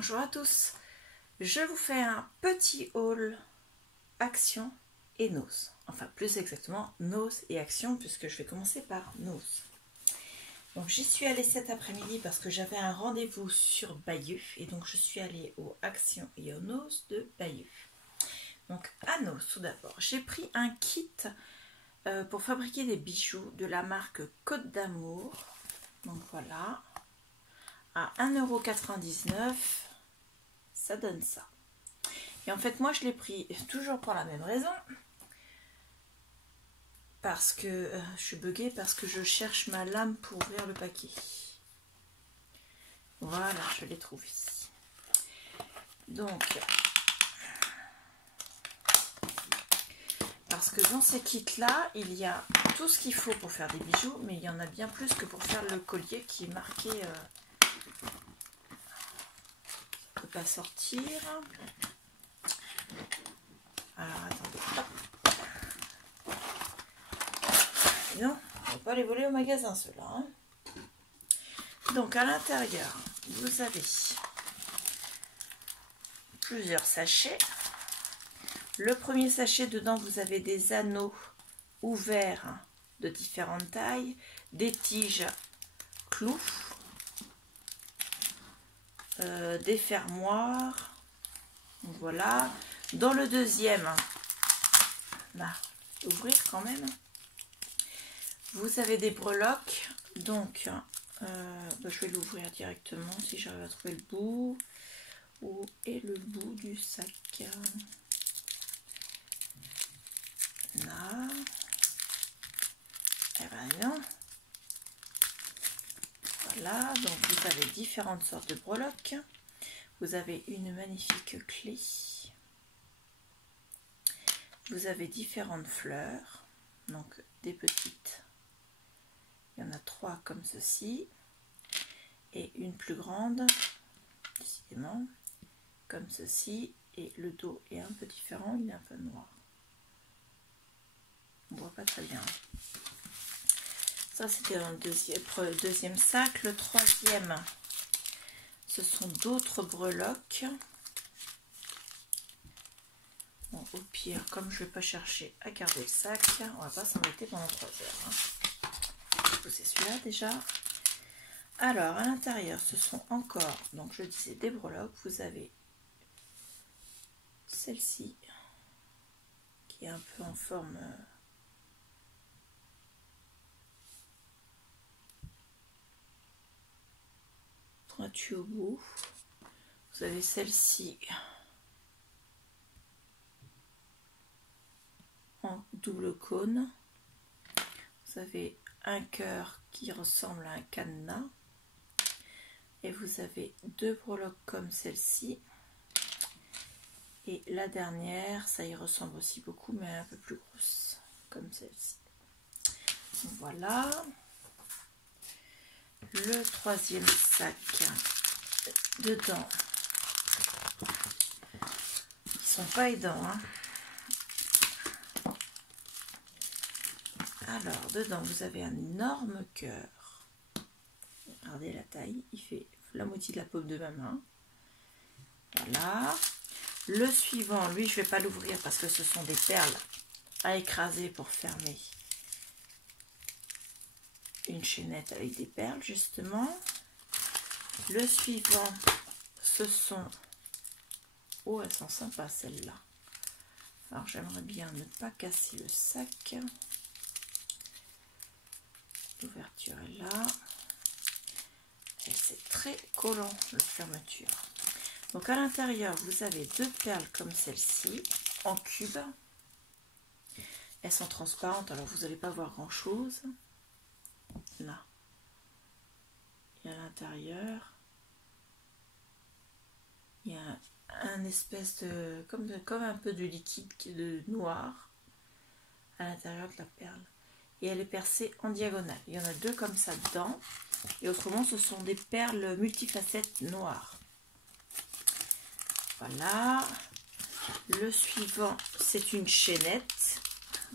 Bonjour à tous, je vous fais un petit haul Action et Nose. Enfin plus exactement Nose et Action puisque je vais commencer par Nose. Donc j'y suis allée cet après-midi parce que j'avais un rendez-vous sur Bayeux et donc je suis allée au Action et au Nose de Bayeux. Donc à Nose tout d'abord, j'ai pris un kit pour fabriquer des bijoux de la marque Côte d'Amour. Donc voilà, à 1,99 €. Ça donne ça. Et en fait moi je l'ai pris toujours pour la même raison, parce que je suis buggée, parce que je cherche ma lame pour ouvrir le paquet. Voilà, je l'ai trouvé ici. Donc parce que dans ces kits là il y a tout ce qu'il faut pour faire des bijoux, mais il y en a bien plus que pour faire le collier qui est marqué ça peut pas sortir. Alors attendez, hop. Non, on ne va pas les voler au magasin ceux-là. Hein. Donc à l'intérieur, vous avez plusieurs sachets. Le premier sachet, dedans vous avez des anneaux ouverts de différentes tailles, des tiges clous, des fermoirs. Donc voilà. Dans le deuxième, là, ouvrir quand même. Vous avez des breloques, donc je vais l'ouvrir directement si j'arrive à trouver le bout. Où est le bout du sac? Là. Eh ben non. Voilà, donc vous avez différentes sortes de breloques. Vous avez une magnifique clé. Vous avez différentes fleurs, donc des petites. Il y en a 3 comme ceci. Et une plus grande, décidément, comme ceci. Et le dos est un peu différent, il est un peu noir. On voit pas très bien. Ça c'était dans le deuxième sac. Le troisième, ce sont d'autres breloques. Bon, au pire, comme je ne vais pas chercher à garder le sac, on va pas s'embêter pendant 3 heures. Hein. Je vais pousser celui-là déjà. Alors à l'intérieur, ce sont encore, donc je disais des breloques. Vous avez celle-ci qui est un peu en forme pointue au bout. Vous avez celle-ci en double cône. Vous avez un cœur qui ressemble à un cadenas. Et vous avez 2 breloques comme celle-ci. Et la dernière, ça y ressemble aussi beaucoup, mais un peu plus grosse, comme celle-ci. Voilà. Le troisième sac, dedans, ils sont pas aidants. Hein. Alors, dedans, vous avez un énorme cœur. Regardez la taille, il fait la moitié de la paume de ma main. Voilà. Le suivant, lui, je ne vais pas l'ouvrir parce que ce sont des perles à écraser pour fermer une chaînette avec des perles, justement. Le suivant, ce sont... Oh, elles sont sympas, celles-là. Alors, j'aimerais bien ne pas casser le sac. L'ouverture est là. Et c'est très collant, la fermeture. Donc à l'intérieur, vous avez 2 perles comme celle-ci, en cube. Elles sont transparentes, alors vous n'allez pas voir grand-chose. Là. Et à l'intérieur, il y a un espèce de... comme un peu de liquide de noir à l'intérieur de la perle. Et elle est percée en diagonale. Il y en a 2 comme ça dedans. Et autrement, ce sont des perles multifacettes noires. Voilà. Le suivant, c'est une chaînette.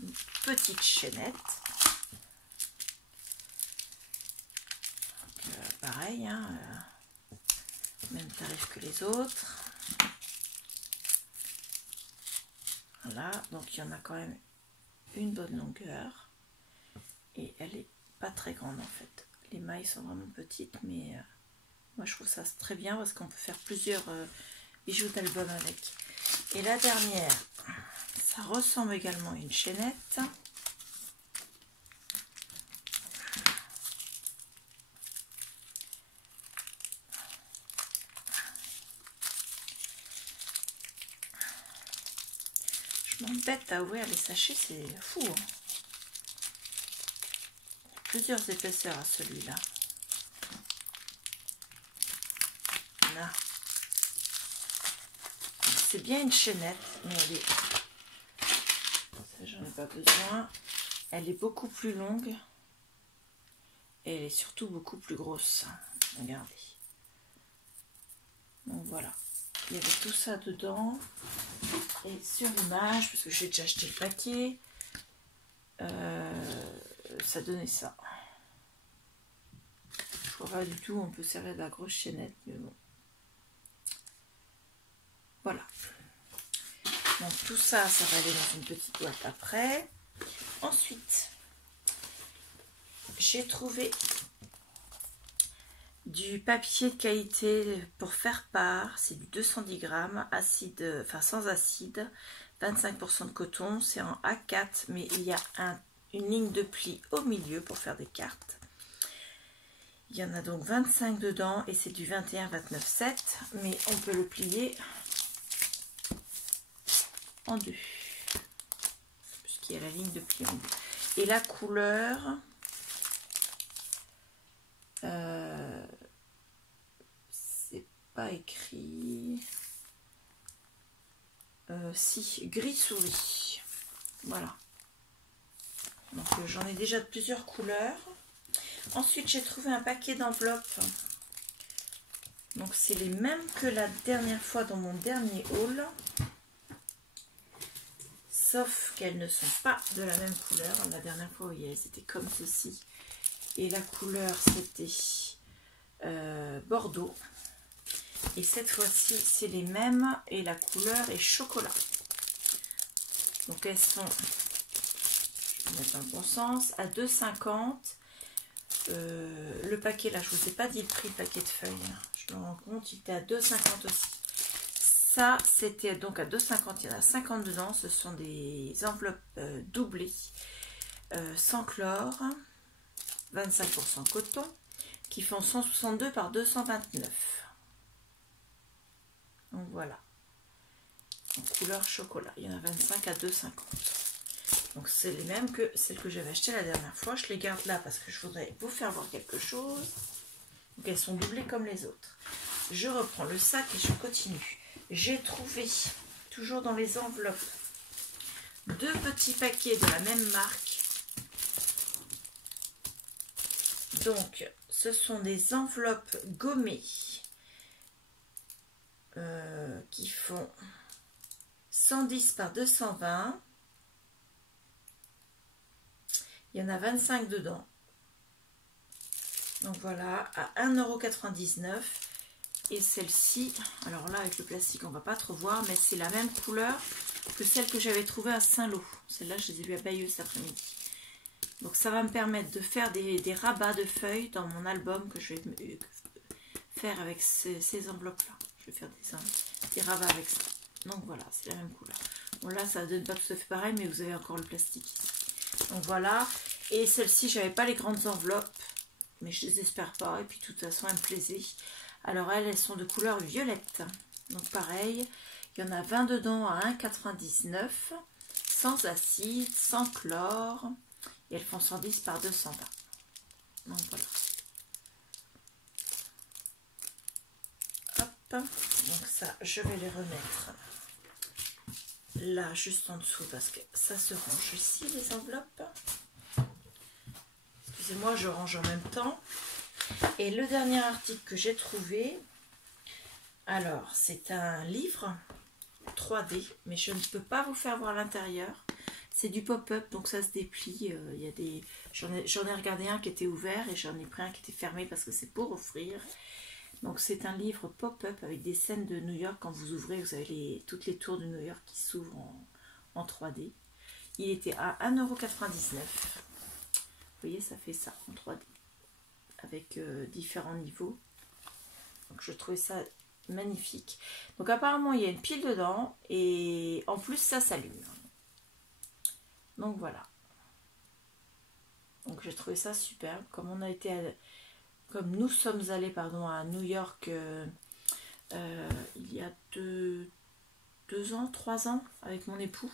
Une petite chaînette. Donc, pareil, hein, même tarif que les autres. Voilà, donc il y en a quand même une bonne longueur. Et elle est pas très grande en fait. Les mailles sont vraiment petites, mais moi je trouve ça très bien parce qu'on peut faire plusieurs bijoux d'album avec. Et la dernière, ça ressemble également à une chaînette. Je m'embête à ouvrir les sachets, c'est fou. Hein. Plusieurs épaisseurs à celui-là. Là. C'est bien une chaînette, mais elle est... Ça, j'en ai pas besoin. Elle est beaucoup plus longue. Et elle est surtout beaucoup plus grosse. Regardez. Donc voilà. Il y avait tout ça dedans. Et sur l'image, parce que j'ai déjà acheté le paquet, ça donnait ça. Je vois pas du tout, on peut servir de la grosse chaînette, mais bon. Voilà. Donc tout ça, ça va aller dans une petite boîte après. Ensuite, j'ai trouvé du papier de qualité pour faire part. C'est du 210 grammes, acide, enfin sans acide, 25% de coton. C'est en A4, mais il y a une ligne de pli au milieu pour faire des cartes. Il y en a donc 25 dedans et c'est du 21-29-7, mais on peut le plier en deux, puisqu'il y a la ligne de pli en deux. Et la couleur, c'est pas écrit, si, gris souris, voilà. Donc j'en ai déjà de plusieurs couleurs. Ensuite, j'ai trouvé un paquet d'enveloppes. Donc, c'est les mêmes que la dernière fois dans mon dernier haul. Sauf qu'elles ne sont pas de la même couleur. La dernière fois, oui, elles étaient comme ceci. Et la couleur, c'était bordeaux. Et cette fois-ci, c'est les mêmes. Et la couleur est chocolat. Donc, elles sont, je vais mettre dans le bon sens, à 2,50 €. Le paquet là, je vous ai pas dit le prix, le paquet de feuilles, je me rends compte, il était à 2,50 € aussi. Ça, c'était donc à 2,50 €, il y en a 50 dedans. Ce sont des enveloppes doublées, sans chlore, 25% coton, qui font 162 par 229. Donc voilà, en couleur chocolat, il y en a 25 à 2,50 €. Donc c'est les mêmes que celles que j'avais achetées la dernière fois. Je les garde là parce que je voudrais vous faire voir quelque chose. Donc elles sont doublées comme les autres. Je reprends le sac et je continue. J'ai trouvé, toujours dans les enveloppes, deux petits paquets de la même marque. Donc ce sont des enveloppes gommées qui font 110 par 220. Il y en a 25 dedans. Donc voilà, à 1,99 €. Et celle-ci, alors là avec le plastique on va pas trop voir, mais c'est la même couleur que celle que j'avais trouvée à Saint-Lô. Celle-là je les ai vues à Bayeux cet après-midi. Donc ça va me permettre de faire des rabats de feuilles dans mon album que je vais faire avec ces enveloppes-là. Je vais faire des rabats avec ça. Donc voilà, c'est la même couleur. Bon là ça ne donne pas tout à fait pareil, mais vous avez encore le plastique ici. Donc voilà, et celle-ci j'avais pas les grandes enveloppes, mais je les espère pas, et puis de toute façon elles me plaisaient. Alors elles sont de couleur violette, donc pareil, il y en a 20 dedans à 1,99 €, sans acide, sans chlore, et elles font 110 par 220. Donc voilà. Hop, donc ça je vais les remettre là juste en dessous parce que ça se range ici les enveloppes. Excusez-moi, je range en même temps. Et le dernier article que j'ai trouvé, alors c'est un livre 3D, mais je ne peux pas vous faire voir l'intérieur. C'est du pop-up, donc ça se déplie. Il y a des, j'en ai regardé un qui était ouvert et j'en ai pris un qui était fermé parce que c'est pour offrir. Donc c'est un livre pop-up avec des scènes de New York. Quand vous ouvrez, vous avez toutes les tours de New York qui s'ouvrent en 3D. Il était à 1,99 €. Vous voyez, ça fait ça en 3D. Avec différents niveaux. Donc je trouvais ça magnifique. Donc apparemment il y a une pile dedans. Et en plus ça s'allume. Donc voilà. Donc j'ai trouvé ça superbe. Comme on a été comme nous sommes allés à New York il y a 2 ans, 3 ans avec mon époux.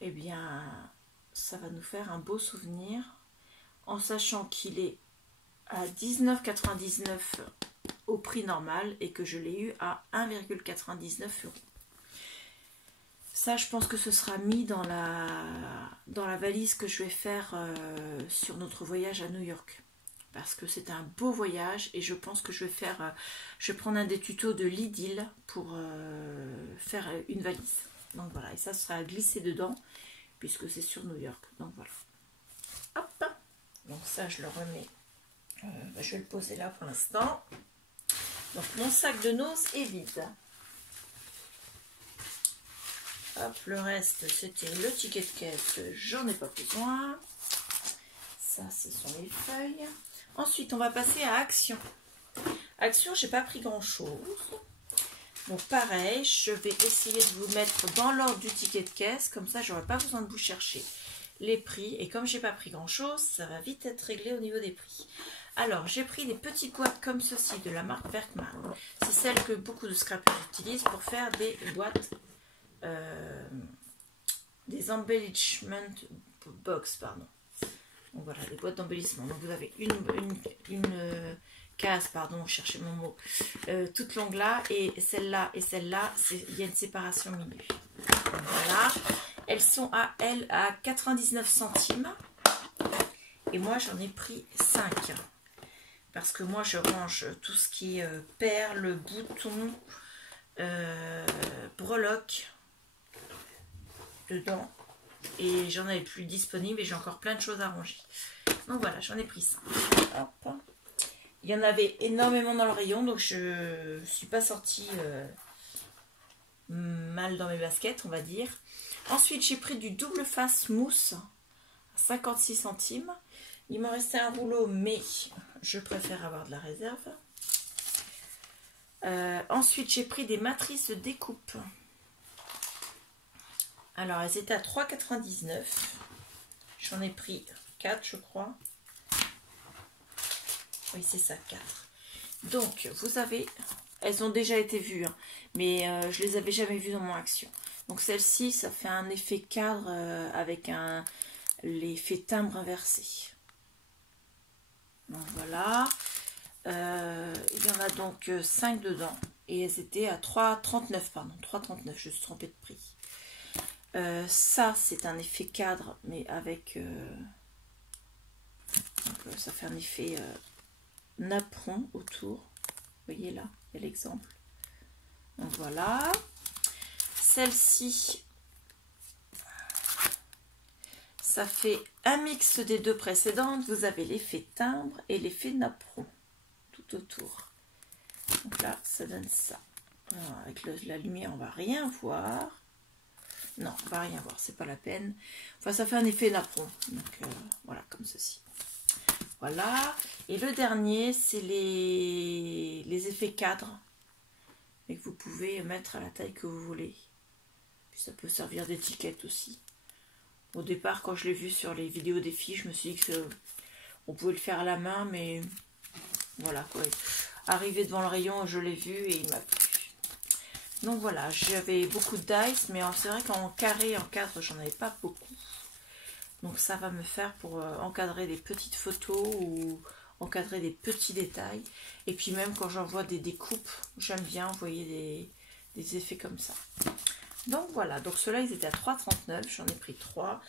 Eh bien ça va nous faire un beau souvenir en sachant qu'il est à 19,99 € au prix normal et que je l'ai eu à 1,99 €. Ça, je pense que ce sera mis dans la valise que je vais faire sur notre voyage à New York. Parce que c'est un beau voyage et je pense que je vais prendre un des tutos de Lidl pour faire une valise. Donc voilà, et ça sera à glisser dedans puisque c'est sur New York. Donc voilà. Hop. Donc ça, je le remets. Je vais le poser là pour l'instant. Donc mon sac de noces est vide. Hop, le reste c'était le ticket de caisse, j'en ai pas besoin. Ça, ce sont les feuilles. Ensuite, on va passer à Action. Action, j'ai pas pris grand chose. Donc pareil, je vais essayer de vous mettre dans l'ordre du ticket de caisse, comme ça j'aurai pas besoin de vous chercher les prix. Et comme j'ai pas pris grand chose, ça va vite être réglé au niveau des prix. Alors, j'ai pris des petites boîtes comme ceci de la marque Berkman. C'est celle que beaucoup de scrappers utilisent pour faire des boîtes, des embellishment box, pardon. Donc voilà, des boîtes d'embellissement. Donc vous avez une case, pardon, cherchez mon mot, toute longue là, et celle-là, il y a une séparation au milieu. Donc voilà, elles sont à 99 centimes. Et moi, j'en ai pris 5. Parce que moi, je range tout ce qui est perles, boutons, breloques dedans. Et j'en avais plus disponible et j'ai encore plein de choses à ranger. Donc voilà, j'en ai pris 5. Hop. Il y en avait énormément dans le rayon, donc je ne suis pas sortie mal dans mes baskets, on va dire. Ensuite, j'ai pris du double face mousse à 56 centimes. Il m'en restait un rouleau, mais je préfère avoir de la réserve. Ensuite, j'ai pris des matrices de découpe. Alors, elles étaient à 3,99 €. J'en ai pris 4, je crois. Oui, c'est ça, 4. Donc, vous avez... Elles ont déjà été vues, hein, mais je les avais jamais vues dans mon Action. Donc, celle-ci, ça fait un effet cadre avec l'effet timbre inversé. Donc, voilà. Il y en a donc 5 dedans. Et elles étaient à 3,39, pardon. 3,39, je me suis trompée de prix. Ça, c'est un effet cadre, mais avec... donc, ça fait un effet napperon autour. Vous voyez là, il y a l'exemple. Donc voilà. Celle-ci, ça fait un mix des deux précédentes. Vous avez l'effet timbre et l'effet napperon tout autour. Donc là, ça donne ça. Alors, avec la lumière, on va rien voir. Non, on va rien voir, c'est pas la peine. Enfin, ça fait un effet napperon. Donc voilà, comme ceci. Voilà. Et le dernier, c'est les effets cadres. Et que vous pouvez mettre à la taille que vous voulez. Puis ça peut servir d'étiquette aussi. Au départ, quand je l'ai vu sur les vidéos des filles, je me suis dit que on pouvait le faire à la main, mais voilà quoi. Arrivé devant le rayon, je l'ai vu et il m'a plu. Donc voilà, j'avais beaucoup de dice, mais c'est vrai qu'en carré, en cadre, j'en avais pas beaucoup. Donc ça va me faire pour encadrer des petites photos ou encadrer des petits détails. Et puis même quand j'envoie des découpes, j'aime bien envoyer des effets comme ça. Donc voilà, donc ceux-là ils étaient à 3,39, j'en ai pris 3.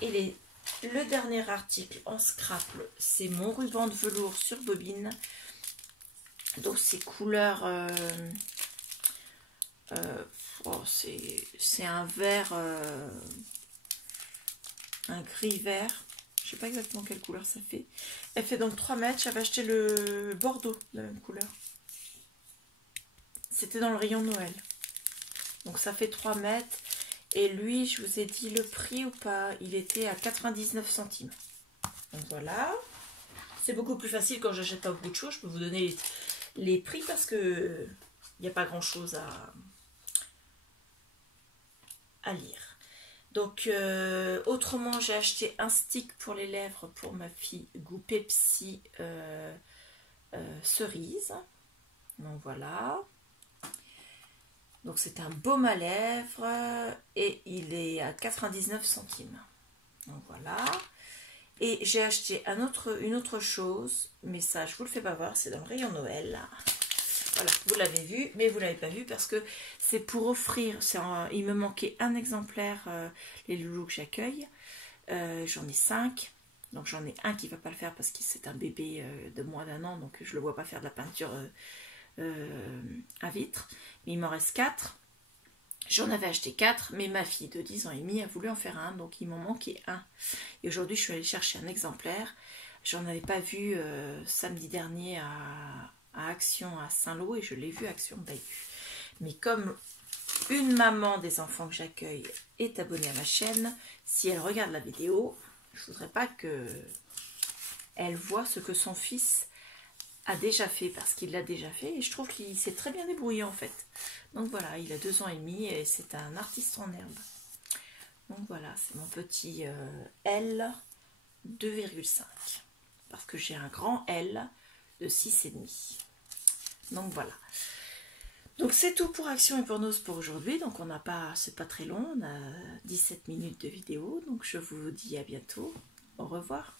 Et le dernier article en scrap, c'est mon ruban de velours sur bobine. Donc c'est couleur... c'est un vert... un gris vert. Je sais pas exactement quelle couleur ça fait. Elle fait donc 3 mètres. J'avais acheté le bordeaux de la même couleur. C'était dans le rayon Noël. Donc ça fait 3 mètres. Et lui, je vous ai dit le prix ou pas? Il était à 99 centimes. Donc voilà. C'est beaucoup plus facile quand j'achète pas beaucoup de choses. Je peux vous donner les prix parce que il n'y a pas grand chose à lire. Donc autrement, j'ai acheté un stick pour les lèvres pour ma fille, goût Pepsi cerise. Donc voilà. Donc c'est un baume à lèvres et il est à 99 centimes. Donc voilà. Et j'ai acheté une autre chose, mais ça je vous le fais pas voir, c'est dans le rayon Noël. Voilà, vous l'avez vu, mais vous l'avez pas vu parce que c'est pour offrir. Il me manquait un exemplaire, les loulous que j'accueille. J'en ai 5. Donc j'en ai un qui va pas le faire parce que c'est un bébé de moins d'1 an, donc je le vois pas faire de la peinture à vitre. Mais il m'en reste 4. J'en avais acheté 4, mais ma fille de 10 ans et demi a voulu en faire un, donc il m'en manquait un. Et aujourd'hui, je suis allée chercher un exemplaire. J'en avais pas vu samedi dernier à Action à Saint-Lô et je l'ai vu à Action Bayeux. Mais comme une maman des enfants que j'accueille est abonnée à ma chaîne, si elle regarde la vidéo, je voudrais pas que elle voit ce que son fils a déjà fait parce qu'il l'a déjà fait et je trouve qu'il s'est très bien débrouillé en fait. Donc voilà, il a 2 ans et demi et c'est un artiste en herbe. Donc voilà, c'est mon petit L 2,5 parce que j'ai un grand L de 6,5. Donc voilà. Donc c'est tout pour Action et pour Nose pour aujourd'hui. Donc on n'a pas, c'est pas très long, on a 17 minutes de vidéo. Donc je vous dis à bientôt. Au revoir.